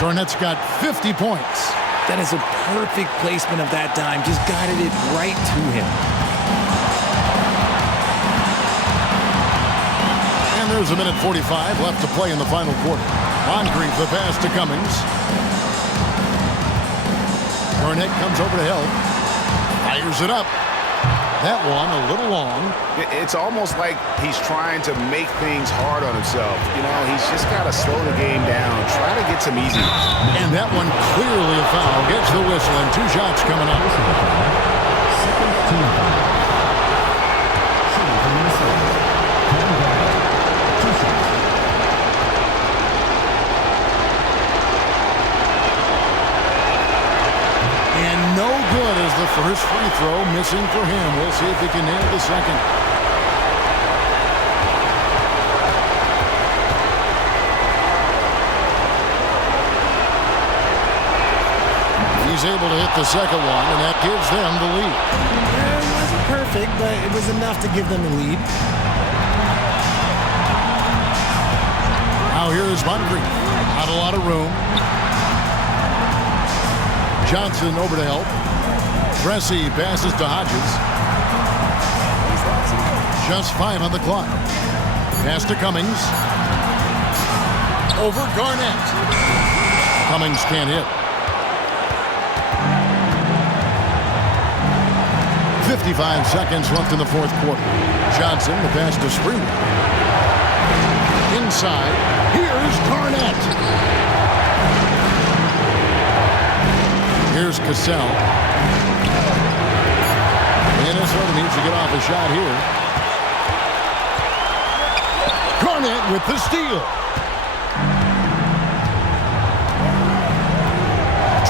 Garnett's got 50 points. That is a perfect placement of that dime. Just guided it right to him. And there's a minute 45 left to play in the final quarter. Moncrief, the pass to Cummings. Garnett comes over to help. Fires it up. That one a little long. It's almost like he's trying to make things hard on himself. You know, he's just got to slow the game down, try to get some easy. And that one clearly a foul. Gets the whistle and 2 shots coming up. Second team foul. Shooting for Minnesota. Kevin Garnett. 2 shots. And no good as the first free throw missing for him. We'll see if he can nail the second. He's able to hit the second one, and that gives them the lead. It wasn't perfect, but it was enough to give them the lead. Now here's Moncrief. Not a lot of room. Johnson over to help. Pressy passes to Hodges. Just 5 on the clock. Pass to Cummings. Over Garnett. Cummings can't hit. 55 seconds left in the fourth quarter. Johnson, the pass to Sprewell. Inside. Here's Garnett. Here's Cassell. Minnesota needs to get off a shot here. Garnett with the steal.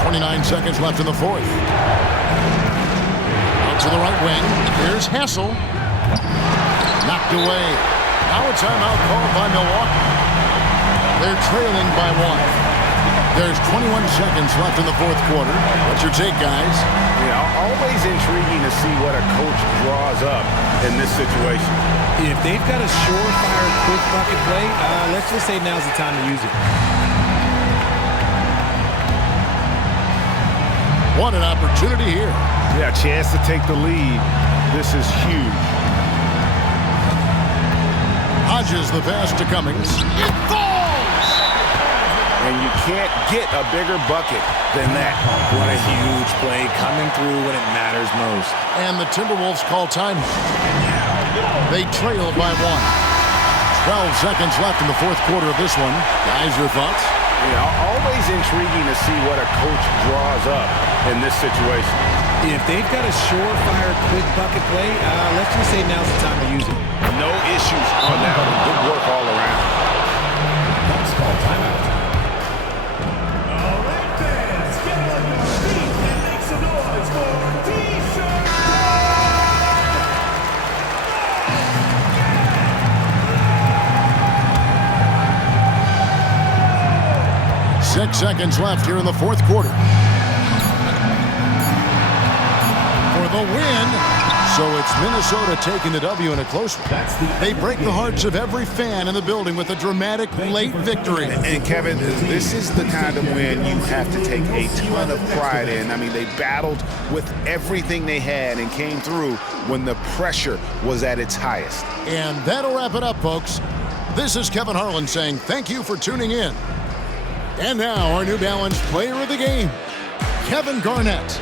29 seconds left in the fourth. Out to the right wing. Here's Hessel. Knocked away. Now a timeout called by Milwaukee. They're trailing by 1. There's 21 seconds left in the fourth quarter. What's your take, guys? Yeah, always intriguing to see what a coach draws up in this situation. If they've got a surefire quick bucket play, let's just say now's the time to use it. What an opportunity here. Yeah, chance to take the lead. This is huge. Hodges the pass to Cummings. It falls! And you can't get a bigger bucket than that. What a huge play coming through when it matters most. And the Timberwolves call time. They trail by 1. 12 seconds left in the fourth quarter of this one. Guys, your thoughts? Yeah, always intriguing to see what a coach draws up in this situation. If they've got a surefire quick bucket play, let's just say now's the time to use it. No issues on that one. Good work all around. Bucks call timeout. All right, fans, get on your feet and make some noise for T-shirt. 6 seconds left here in the fourth quarter. For the win. So it's Minnesota taking the W in a close one. They break the hearts of every fan in the building with a dramatic late victory. And Kevin, this is the kind of win you have to take a ton of pride in. I mean, they battled with everything they had and came through when the pressure was at its highest. And that'll wrap it up, folks. This is Kevin Harlan saying thank you for tuning in. And now our New Balance player of the game, Kevin Garnett.